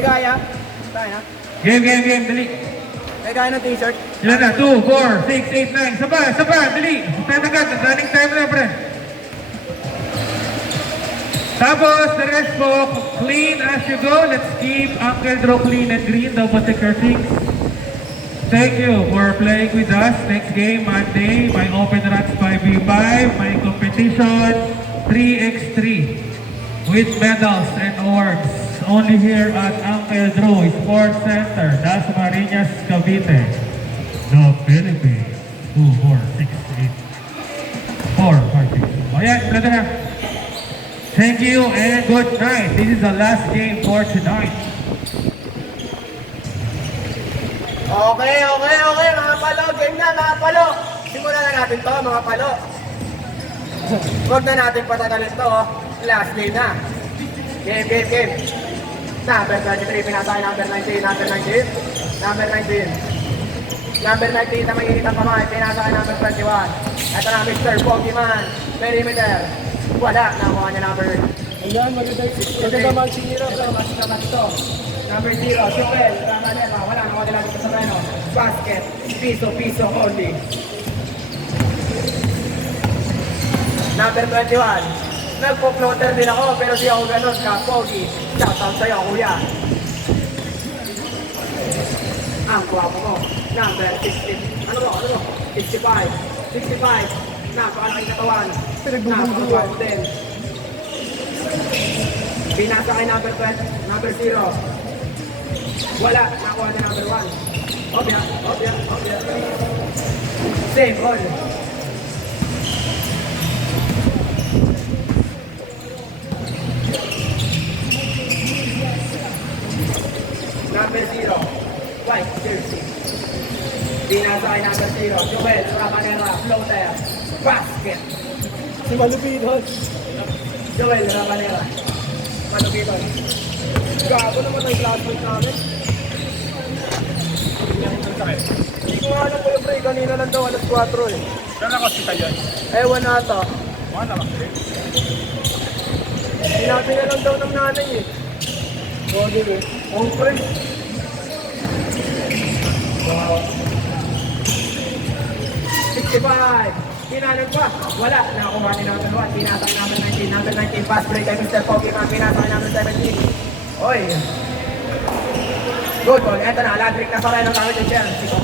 Gaya. Tayo. Game, dali. Gaya ng t-shirt. Ilan na? 2, 4, 6, 8, 9. Saba, dali. Time agad. Running time na, pre. Tapos, the rest po, clean as you go. Let's keep Uncle Drew clean and green. Double check your things. Thank you for playing with us. Next game, Monday, my open runs 5v5, my competition 3x3 with medals and awards. Only here at Uncle Drew Sports Center, Dasmariñas, Cavite. The Philippines. 2, 4, 6, 8, 4, 5, 6. Ayan, brother na. Thank you and good night. This is the last game for tonight. Okay, mga palo. Game na, mga palo. Simulan na natin to, mga palo. Huwag na natin patagalin to, oh. Last game na. Game. Number 23, pinasa kay number 19, number 19. Number 19 na mainit ang kamay, pinasa kay number 21. Ito na, Mr. Pokemon. Perimeter. Wala, nakuha niya number. Ayan, maganda man sinira. Number 0, Joel Ramaneva. Wala, nakuha nila dito sa reno. Basket. Piso only. Number 21. Nagpo-floater din ako, pero di ako ganun ka, Pogi. Shoutout sa'yo, kuya. Ang guwapo mo. Number 16. Ano mo? 65. Napakalaking katawan. Napakagwapo din. Pinasa kay number 20. Number 0. Wala. Nakuha na number 1. Obya. Same all. Number 0, white jersey. Binasa kay number 0, Joel Ramanera, floater, basket. Si Malupiton. Joel Ramanera, Malupiton. Gago naman ang classmate namin. Hindi ko alam ko yung pre, kanina lang daw, alas 4 eh. Saan ang hospital yun? Ewan nata. Mga naman. Sinabi na lang daw ng nanay eh. Bogi eh. Oh pre. Wow. 65. Kinalag pa. Wala. Nakakuha ni number 1. Pinasa kay number 19. Number 19. Pass break kay Mr. Pokemon. Pinasa kay number 17. Oy. Good ball. Eto na. Ladrick na Sareno gamit yung jersey ko.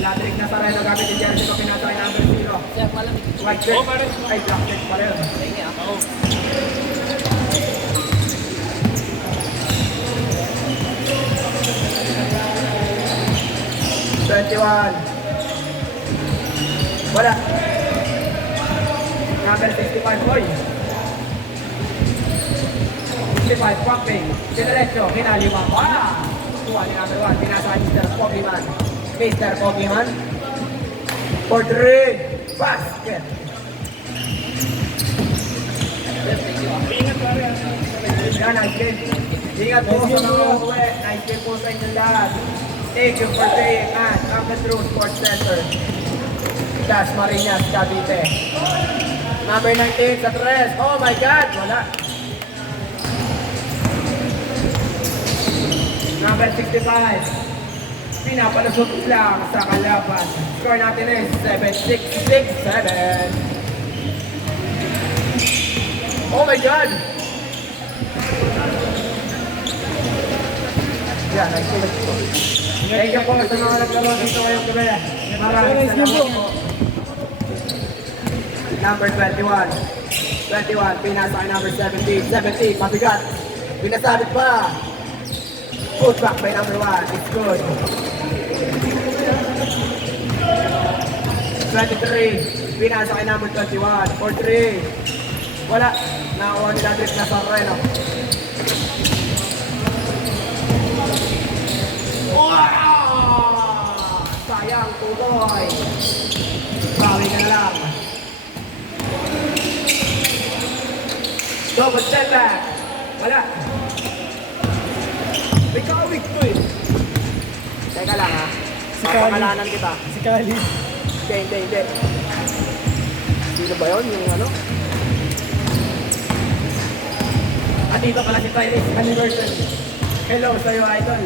Ladrick na Sareno gamit yung jersey ko. Pinasa kay number 0. White shirt. Ay, black shirt pa rin. Oo. 21. Wala. Number 65, boy. 65, pumping. Dinerecho, kinalima pa. Kuha ni number 1. Pinasa kay Mr. Pokemon. Mr. Pokemon. For 3. Basket. Yan, nice game. Ingat po sa mga uwi. Nice game po sa inyong lahat. Thank you for playing at Uncle Drew Sports Center. Dasmariñas, Cavite. Number 19 sa 3. Oh my God! Wala. Number 65. Pinapalusot lang sa kalaban. Score natin is 7-6-6-7. Oh my God! Yeah, nice game. Thank you po sa mga naglaro dito ngayong gabi. Maraming salamat po. Number 21. 21, pinasa kay number 17. 17, mabigat. Pinasabit pa. Put back by number 1. It's good. 23, pinasa kay number 21. For 3. Wala. Nakakuha ni Ladrick na sa Reno. Wow! Sayang, tuloy. Bawi ka na lang. Double step back. Wala. May kawig to eh. Teka lang ha. Papakalanan kita. Si Kali. Hindi. Sino ba yun? Yung ano? At dito pala si Tyrese. Anniversary. Hello sa'yo, idol.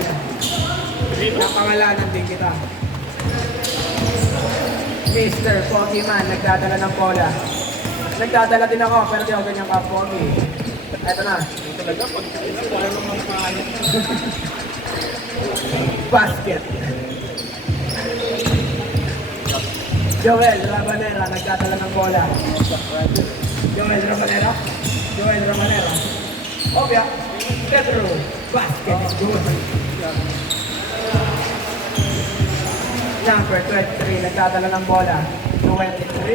Napangalanan din kita. Mr. Pokemon, nagdadala ng bola. Nagdadala din ako, pero di ako ganyan ka-pogi. Eto na. Talaga, pag wala namang kaanit. Basket. Joel Rabanera, nagdadala ng bola. Joel Rabanera. Joel Rabanera. Obya. Pedro. Basket is good. Number 23, nagdadala ng bola. 23.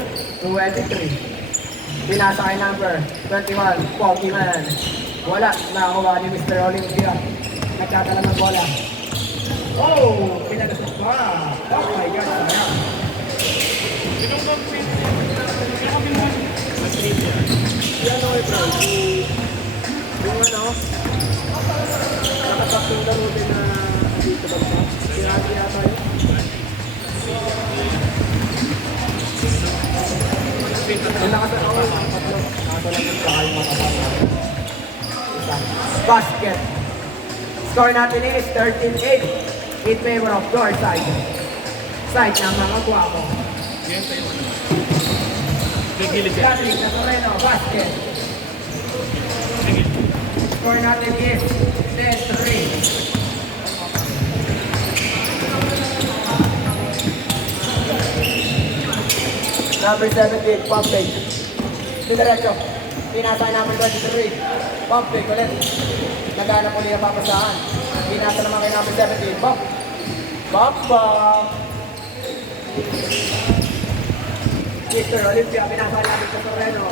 Pinasa kay number 21, Pokemon. Wala, nakakuha ni Mr. Olympia. Nagdadala ng bola. Oh, pinagasok pa. Oh my God, sayang. Yan ako bro. Yung ano, nakatatlong laro din na dito ba ba? Sirati yata yun. Ang lakas na ako, tatlo. Nakatala ng kakay mga kapatid. Isa. Basket. Score natin is 13-8 in favor of your side. Side ng mga guwapo. Yan tayo. Gigilid yan. Patrick Nazareno, basket. Gigilid. Score natin is 10-3. Number 17, pump fake. Diretso. Pinasa number 23. Pump fake ulit. Naghanap ulit ang papasahan. Pinasa naman kay number 17. Bump. Bump, bump. Mr. Olympia, pinasa namin sa Torreno.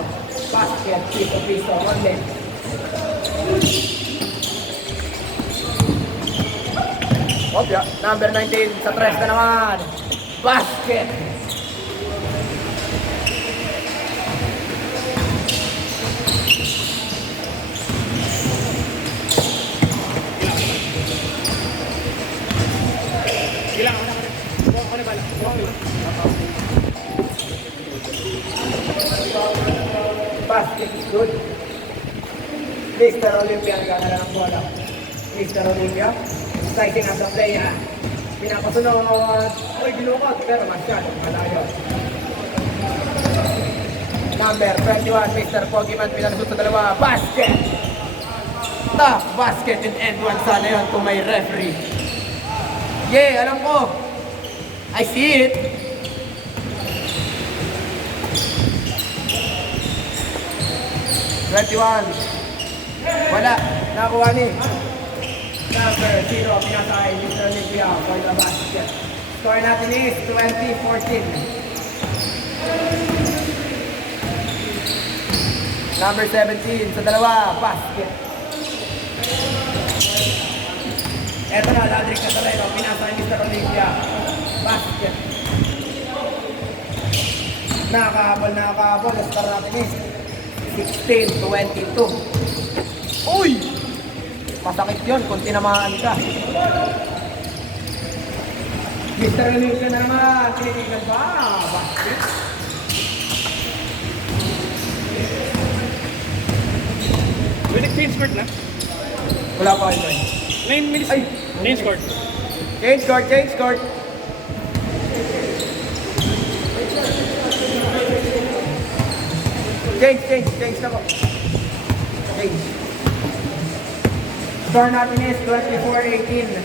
Basket, piso, one leg. Opya, number 19, sa tres na naman. Basket. Ilang ako na. Ako na bala. Basket is good. Mr. Olympia, nagkakala ng bola. Mr. Olympia, exciting as a player. Pinapasunod. Uy, ginukot, pero masyadong malayo. Number 21, Mr. Pokemon, pinalusot sa dalawa. Basket! Tough basket in end one. Sana yun kung may referee. Yeah, alam ko. I see it. Wala. Nakakuha ni. Number 0. Pinasay. Mr. Olympia for the basket. Score natin is 20-14. Number 17. Sa dalawa. Basket. Eto na. Ladrik Nazareno. Pinasay Mr. Olympia. Basket. Nakakahabol. Score natin is 16-22. Uy! Masakit yun kung tinamaan ka. Mr. Olympia na naman. Tinitigan ba? Basket. Pwede change court na? Wala pa kayo. 9 minutes. Ay! Change court. Change court, change court. Change na po. Change. Score natin is 24-18.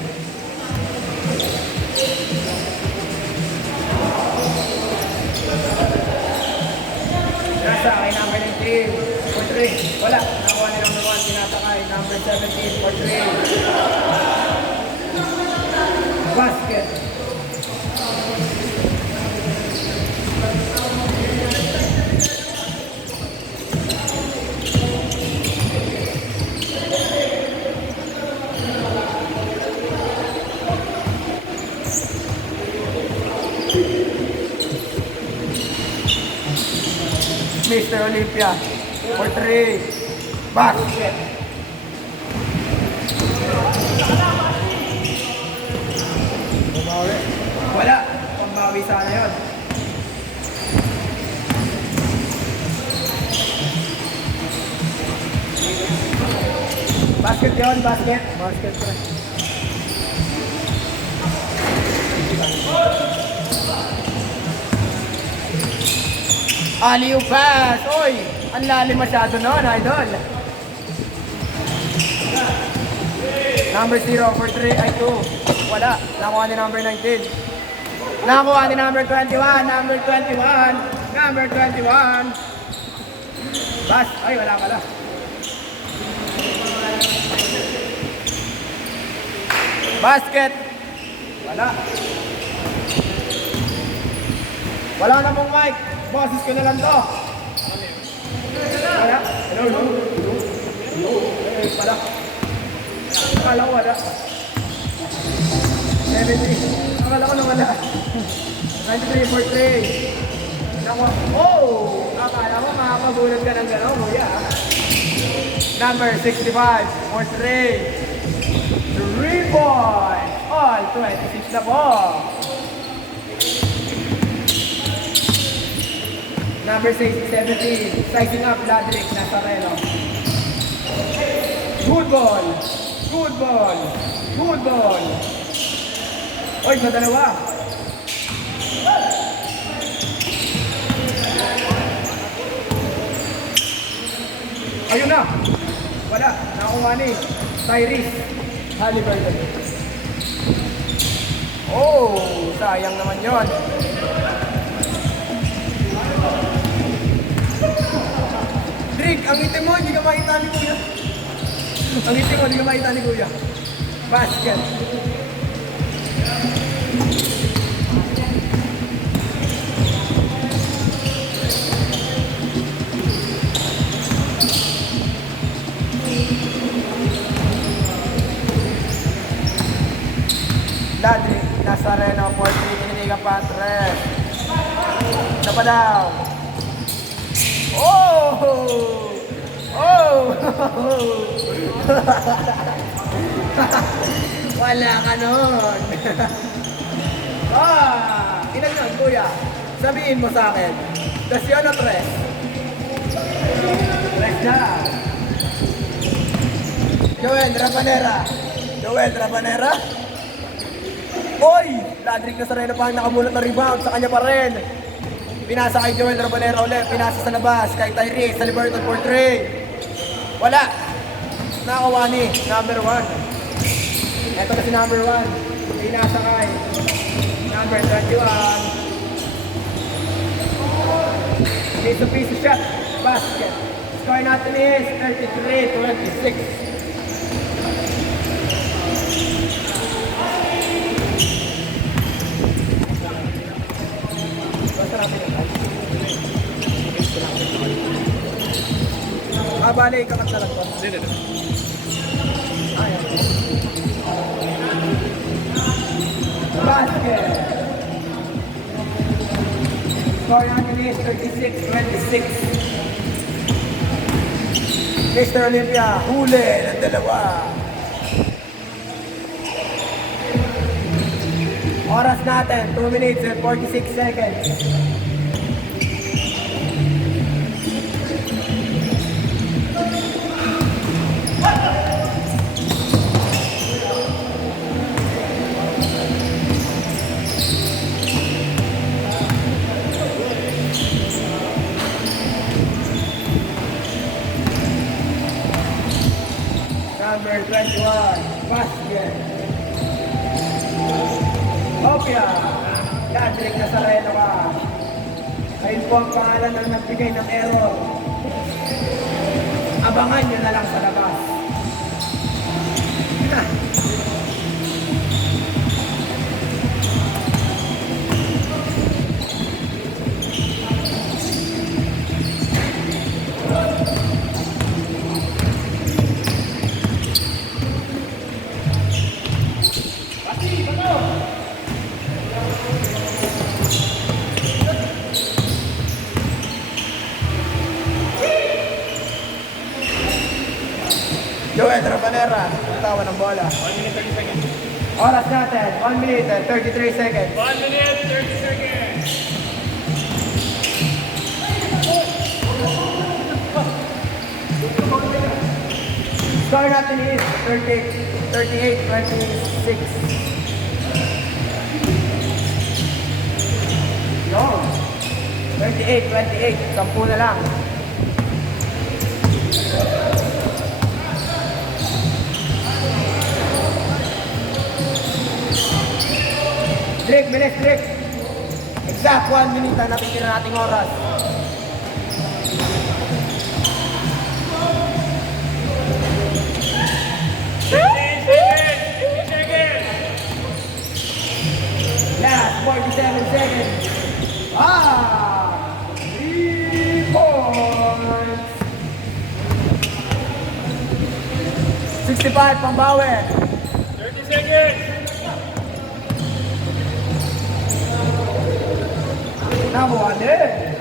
Nasa kay number 19 for 3. Wala. Nakuha ni number 1. Pinasa kay number 17 for 3. Basket. Mr. Olympia for 3. Basket. Wala. Pambawi sana yun. Basket yun. John, basket. Basket pre. Alley-oop pass. Oy, ang lalim masyado noon, idol. Number 0 for 3 ay 2. Wala. Nakuha ni number 19. Nakuha ni number 21. Number 21. Number 21. Bas. Ay, wala pala. Basket. Wala. Wala na pong mic. Boses ko na lang to. Wala. Hello. Wala. Akala ko wala. 70. Akala ko na wala. 93 for 3. Nakuha. Oh! Akala ko makakagulat ka ng gano'n, kuya. Number 65 for 3. 3 points. All 26 na po. Number 17. Sizing up, Ladrick, Nazareno. Good ball. Good ball. Good ball. Oy, sa dalawa. Ayun na. Wala. Nakuha ni Tyrese Halliburton. Oh, sayang naman yon. Drake, ang itim mo, hindi ka makita ni Kuya. Ang itim mo, hindi ka makita ni Kuya. Basket. Ladri, Nazareno, 14, Iniga Patres. Isa pa daw. Oh! Oh! Wala ka nun. Ilan nun, kuya? Sabihin mo sa akin. Dasyon o tres? Tres na. Joel Rabanera. Joel Rabanera? Oy! Ladrick Nazareno pa ang nakamulat na rebound sa kanya pa rin. Pinasa kay Joel Rabanera ulit. Pinasa sa labas kay Tyrese Halliburton for 3. Wala. Nakakuha ni number 1. Ito na si number 1. Pinasa kay number 21. Piece of shot. Basket. Score natin is 33-26. Bale, kakat na lang po. Hindi. Ayan. Basket. Score natin is 36-26. Mr. Olympia, huli ng dalawa. Oras natin, 2 minutes and 46 seconds. Number 21, basket. Opia, Ladrick Nazareno ka. Ayun po ang pangalan ng nagbigay ng error. Abangan nyo na lang sa labas. Joel Rabanera, tawa ng bola. 1 minute 30 seconds. Oras natin, 1 minute and 33 seconds. 1 minute 30 seconds. Score natin is 38-26. Yun. 28-28. 10 na lang. Drake, bilis, Drake. Exact 1 minute na natitira nating oras. Last 47 seconds. 3 points. 65 pambawi. 30 seconds. Number 1 there.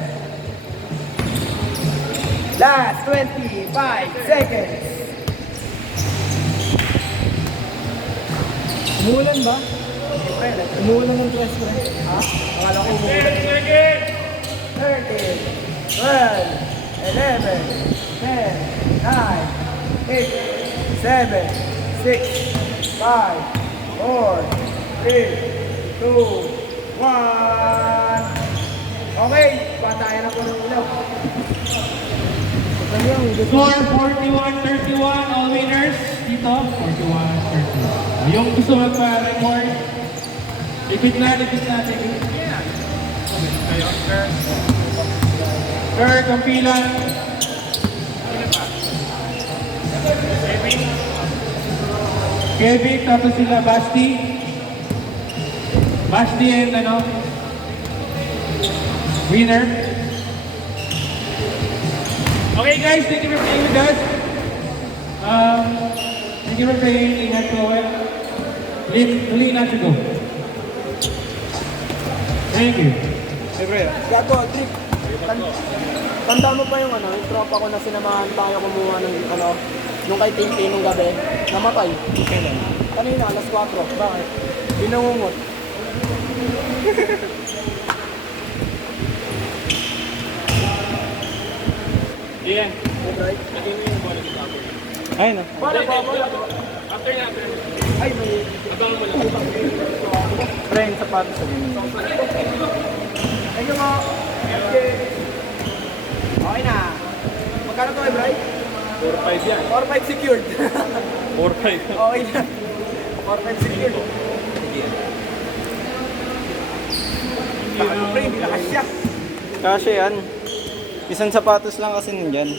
Last 25 seconds. Umulan ba? Umulan ng dress ko eh. Ha? Akala ko umulan. 10 seconds. 13, 12, 11, 10, 9, 8, 7, 6, 5, 4, 3, 2, 1. Okay, patayan na po ng ilaw. Score 41-31, all winners. Dito, 41-31. Yung gusto magpa-record, ipit natin. Sir, kampilan. Kevin, tapos sila Basti. Basti and winner. Okay guys, thank you for playing with us. Thank you for playing. Ingat po. Huli na to go. Thank you. Gago, trip. Tanda mo pa yung yung tropa ko na sinamahan tayo kumuha ng nung kay Tintin nung gabi. Namatay. Kailan? Kanina, alas 4. Bakit? Binangungot. Yeah. Right? Ay, no. Bola. After na. Ay, may... Abang mo lang. Friend, sapatos sa ganyan. Thank you mo. Okay na. Magkano to, Bray? 4-5 yan. 4-5 secured. 4-5. Okay na. 4-5 secured. Bakit Bray, hindi nakasya. Kasi yan. Isang sapatos lang kasi nandyan.